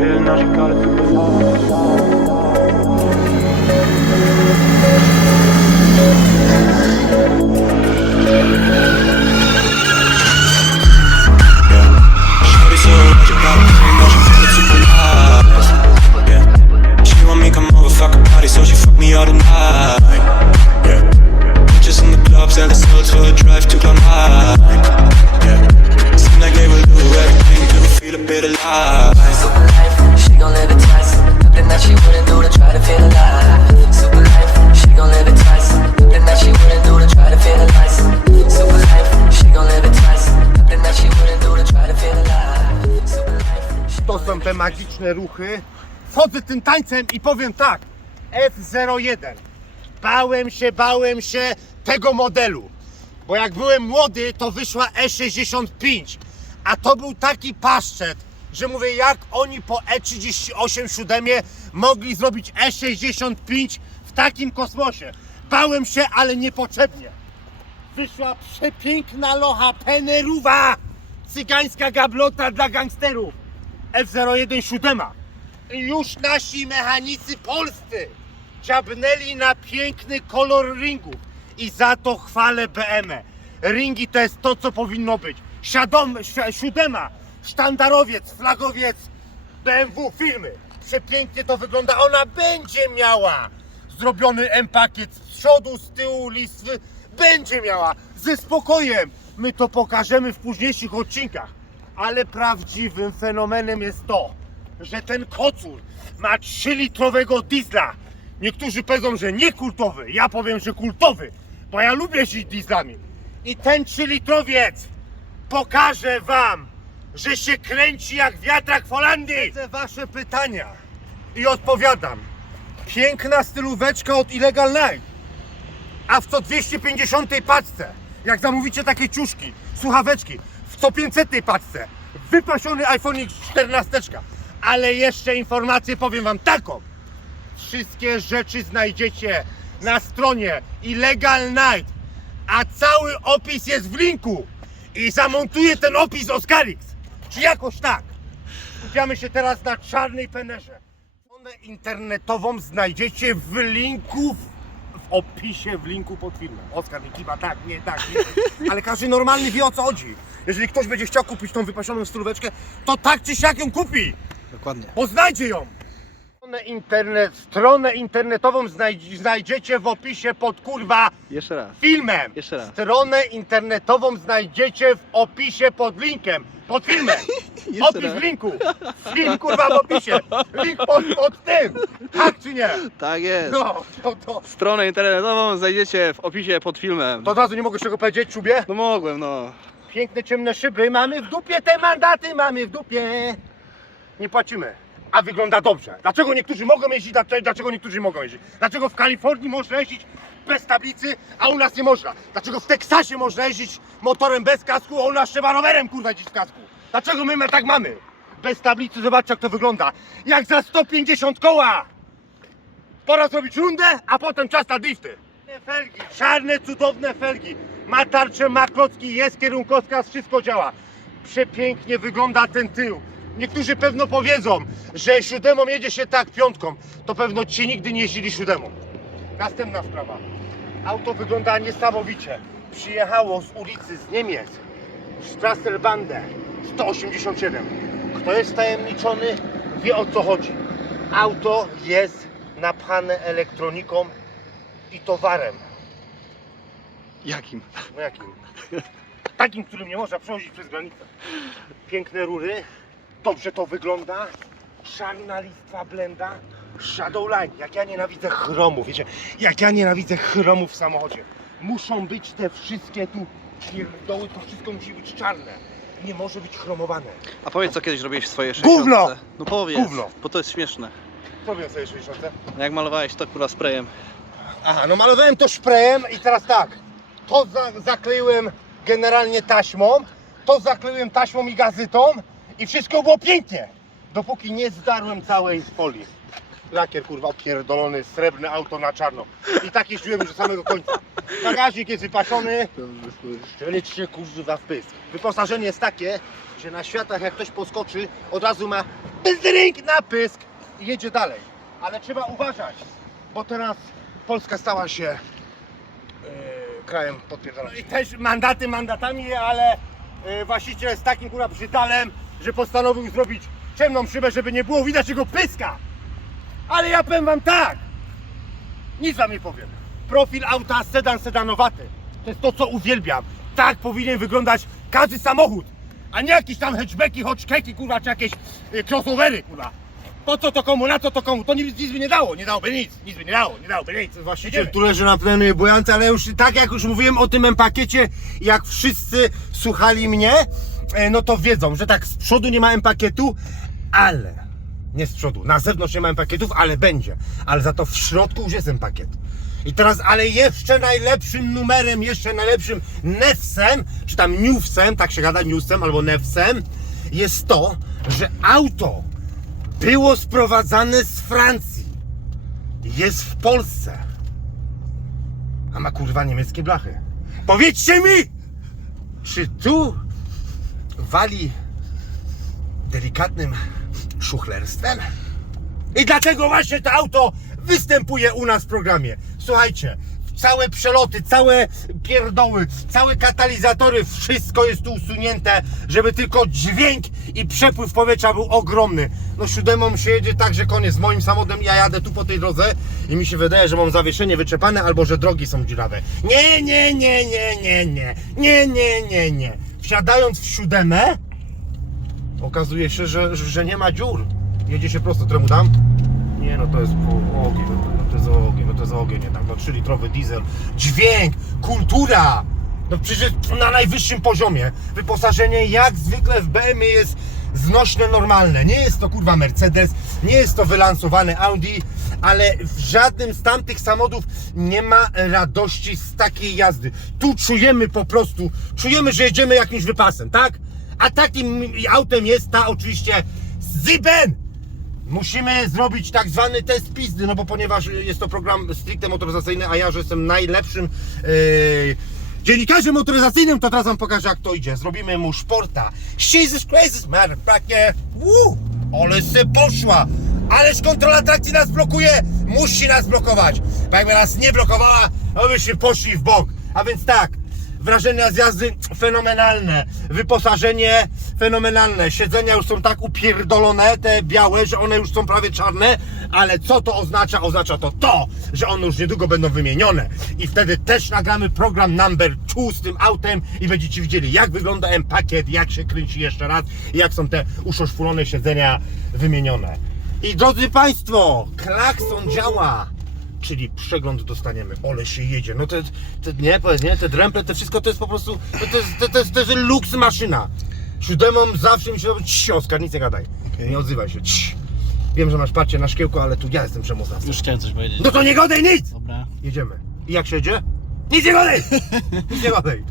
Hell now she call it superpower te magiczne ruchy. Wchodzę tym tańcem i powiem tak. F01. Bałem się, bałem się tego modelu. Bo jak byłem młody, to wyszła E65. A to był taki paszczet, że mówię, jak oni po E38 siódemie mogli zrobić E65 w takim kosmosie. Bałem się, ale niepotrzebnie. Wyszła przepiękna locha Peneruwa. Cygańska gablota dla gangsterów. F01 siódema. Już nasi mechanicy polscy dziabnęli na piękny kolor ringów. I za to chwalę BM. Ringi to jest to, co powinno być. Siadom, si- siódema, sztandarowiec, flagowiec BMW firmy. Przepięknie to wygląda. Ona będzie miała zrobiony M-pakiet z przodu, z tyłu, listwy. Będzie miała. Ze spokojem. My to pokażemy w późniejszych odcinkach. Ale prawdziwym fenomenem jest to, że ten kocur ma 3-litrowego diesla. Niektórzy powiedzą, że nie kultowy. Ja powiem, że kultowy, bo ja lubię jeździć dieslami. I ten 3-litrowiec pokaże wam, że się kręci jak wiatrak w Holandii. Widzę wasze pytania i odpowiadam. Piękna stylóweczka od Illegal Night. A w co 250 paczce, jak zamówicie takie ciuszki, słuchaweczki, w co 500 paczce, wypasiony iPhone 14. Ale jeszcze informację powiem wam taką. Wszystkie rzeczy znajdziecie na stronie Illegal Night, a cały opis jest w linku. I zamontuję ten opis Oscarix. Czy jakoś tak. Skupiamy się teraz na czarnej penerze. Stronę internetową znajdziecie w linku, w opisie, w linku pod filmem. Oskar nie kiwa, tak, nie, tak, nie. Ale każdy normalny wie o co chodzi. Jeżeli ktoś będzie chciał kupić tą wypasioną stylóweczkę, to tak czy siak ją kupi. Dokładnie. Bo znajdzie ją. Stronę, internet, stronę internetową znajdź, znajdziecie w opisie pod kurwa Jeszcze raz. filmem. Jeszcze raz. Stronę internetową znajdziecie w opisie pod linkiem. Pod filmem. Jeszcze Opis raz. w linku. Film kurwa w opisie. Link pod, pod tym. Tak czy nie? Tak jest. No, to, to, Stronę internetową znajdziecie w opisie pod filmem. to od razu nie mogę czego powiedzieć, czubie. No mogłem, no. Piękne ciemne szyby. Mamy w dupie te mandaty, mamy w dupie. Nie płacimy. A wygląda dobrze. Dlaczego niektórzy mogą jeździć, dlaczego- niektórzy nie mogą jeździć? Dlaczego w Kalifornii można jeździć bez tablicy, a u nas nie można? Dlaczego w Teksasie można jeździć motorem bez kasku, a u nas trzeba rowerem kurwa jeździć w kasku? Dlaczego my tak mamy? Bez tablicy, zobaczcie jak to wygląda. Jak za 150 koła! Pora zrobić rundę, a potem czas na drifty. Felgi, czarne, cudowne felgi. Ma tarczę, ma klocki, jest kierunkowskaz, wszystko działa. Przepięknie wygląda ten tył. Niektórzy pewno powiedzą, że siódemą jedzie się tak piątką. To pewno ci nigdy nie jeździli siódemą. Następna sprawa. Auto wygląda niesamowicie. Przyjechało z ulicy z Niemiec. Strasselbande 187. Kto jest tajemniczony, wie o co chodzi. Auto jest napchane elektroniką i towarem. Jakim? No jakim? Takim, którym nie można przechodzić przez granicę. Piękne rury, dobrze to wygląda. Czarna listwa blenda, shadow line. Jak ja nienawidzę chromu, wiecie? Jak ja nienawidzę chromu w samochodzie. Muszą być te wszystkie tu pierdoły, to wszystko musi być czarne. Nie może być chromowane. A powiedz co kiedyś robiłeś w swojej 60. Gówno! No powiedz, Gówno! bo to jest śmieszne. Zrobię sobie 60. Jak malowałeś to kurwa sprayem. Aha, no malowałem to szprejem i teraz tak. To za, zakleiłem generalnie taśmą, to zakleiłem taśmą i gazytą i wszystko było pięknie. Dopóki nie zdarłem całej folii. Lakier kurwa opierdolony, srebrne auto na czarno. I tak jeździłem już do samego końca. Bagażnik jest wypasiony. Szczelić się kurwa w pysk. Wyposażenie jest takie, że na światach jak ktoś poskoczy, od razu ma pyzdrink na pysk i jedzie dalej. Ale trzeba uważać, bo teraz Polska stała się e, krajem podpierdolonym. I też mandaty mandatami, ale e, właściciel jest takim kurwa brzydalem, że postanowił zrobić ciemną szybę, żeby nie było widać jego pyska. Ale ja powiem wam tak, nic wam nie powiem. Profil auta sedan sedanowaty. To jest to, co uwielbiam. Tak powinien wyglądać każdy samochód. A nie jakieś tam hatchbacki, hodgkeki, kurwa, czy jakieś y, crossovery, kurwa. Po co to komu, na co to komu? To nic, nic by nie dało, nie dałoby nic, nic by nie dało, nie dałoby nic. Właściciel tu leży na plemie bojance, ale już tak jak już mówiłem o tym M-pakiecie, jak wszyscy słuchali mnie, no to wiedzą, że tak z przodu nie ma M-pakietu, ale nie z przodu. Na zewnątrz nie mam pakietów, ale będzie. Ale za to w środku już jest pakiet. I teraz, ale jeszcze najlepszym numerem, jeszcze najlepszym newsem, czy tam newsem, tak się gada, newsem albo newsem, jest to, że auto było sprowadzane z Francji. Jest w Polsce. A ma kurwa niemieckie blachy. Powiedzcie mi, czy tu wali delikatnym szuchlerstwem. I dlatego właśnie to auto występuje u nas w programie. Słuchajcie, całe przeloty, całe pierdoły, całe katalizatory, wszystko jest tu usunięte, żeby tylko dźwięk i przepływ powietrza był ogromny. No siódemą się jedzie tak, że koniec. Moim samochodem ja jadę tu po tej drodze i mi się wydaje, że mam zawieszenie wyczepane albo że drogi są dziurawe. Nie, nie, nie, nie, nie, nie, nie, nie, nie, nie. Wsiadając w siódemę, okazuje się, że, że nie ma dziur. Jedzie się prosto, któremu dam? Nie no, to jest ogień, no to, no to jest ogień, no to jest ogień jednak, no 3-litrowy diesel. Dźwięk, kultura! No przecież na najwyższym poziomie. Wyposażenie jak zwykle w BMW jest znośne, normalne. Nie jest to kurwa Mercedes, nie jest to wylansowany Audi, ale w żadnym z tamtych samochodów nie ma radości z takiej jazdy. Tu czujemy po prostu, czujemy, że jedziemy jakimś wypasem, tak? A takim autem jest ta oczywiście Ziben! Musimy zrobić tak zwany test pizdy, no bo ponieważ jest to program stricte motoryzacyjny, a ja, że jestem najlepszym yy, dziennikarzem motoryzacyjnym, to teraz wam pokażę jak to idzie. Zrobimy mu szporta. Jesus Christ, motherfucker! Woo! Ale se poszła! Ależ kontrola trakcji nas blokuje! Musi nas blokować! Bo jakby nas nie blokowała, to byśmy poszli w bok. A więc tak, Wrażenia z jazdy fenomenalne, wyposażenie fenomenalne, siedzenia już są tak upierdolone, te białe, że one już są prawie czarne, ale co to oznacza? Oznacza to to, że one już niedługo będą wymienione i wtedy też nagramy program number 2 z tym autem i będziecie widzieli jak wygląda M-pakiet, jak się kręci jeszcze raz i jak są te uszoszpulone siedzenia wymienione. I drodzy Państwo, klakson działa czyli przegląd dostaniemy. Ole się jedzie. No to, to nie, powiedz, nie, te dremple, to wszystko to jest po prostu, to, to, jest, to, to, jest, to jest luks maszyna. Siódemą zawsze mi się robi, cii, Oskar, nic nie gadaj. Okej. Nie odzywaj się, cii. Wiem, że masz parcie na szkiełko, ale tu ja jestem przemocna. Już chciałem coś powiedzieć. No to nie gadaj nic! Dobra, Jedziemy. I jak się jedzie? Nic nie gadaj! Nic nie gadaj.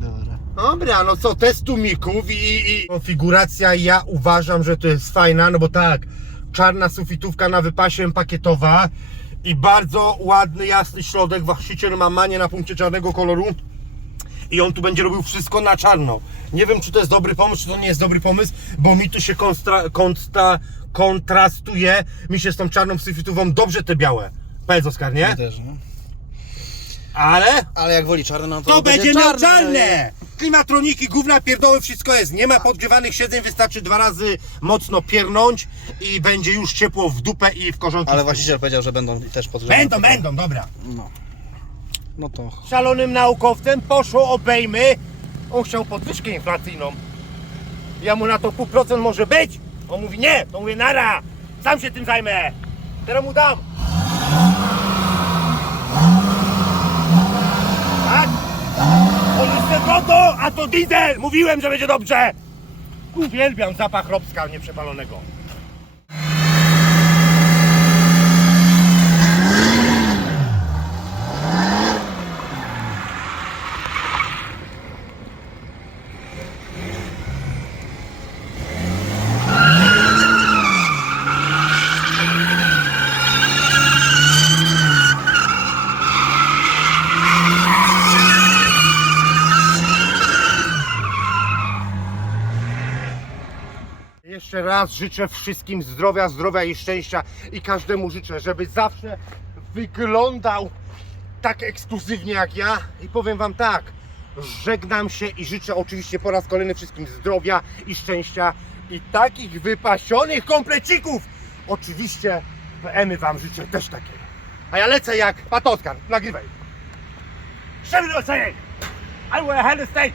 dobra. Dobra, no co, test tłumików i, i konfiguracja, ja uważam, że to jest fajna, no bo tak, czarna sufitówka na wypasie pakietowa i bardzo ładny, jasny środek, właściciel ma manię na punkcie czarnego koloru i on tu będzie robił wszystko na czarno. Nie wiem, czy to jest dobry pomysł, czy to nie jest dobry pomysł, bo mi tu się konstra, kontra, kontrastuje, mi się z tą czarną sufitówą dobrze te białe. Powiedz Oskar, nie? Też, no. Ale... Ale jak woli czarne, no to, To będzie miał czarne. czarne! Klimatroniki, gówna, pierdoły, wszystko jest. Nie ma podgrzewanych siedzeń, wystarczy dwa razy mocno piernąć i będzie już ciepło w dupę i w korzonku. Ale właściciel powiedział, że będą też podgrzane. Będą, będą, dobra. No. No to Szalonym naukowcem poszło obejmy. On chciał podwyżkę inflacyjną. Ja mu na to pół procent może być. On mówi nie, to mówię nara. Sam się tym zajmę. Teraz mu dam. Tak? On jest Segoto, a to diesel! Mówiłem, że będzie dobrze! Uwielbiam zapach robska nieprzepalonego. Jeszcze raz życzę wszystkim zdrowia, zdrowia i szczęścia i każdemu życzę, żeby zawsze wyglądał tak ekskluzywnie jak ja i powiem wam tak, żegnam się i życzę oczywiście po raz kolejny wszystkim zdrowia i szczęścia i takich wypasionych komplecików. Oczywiście Emy wam życzę też takiej. A ja lecę jak Pat Oskar, nagrywaj. Szybko, will handle steak.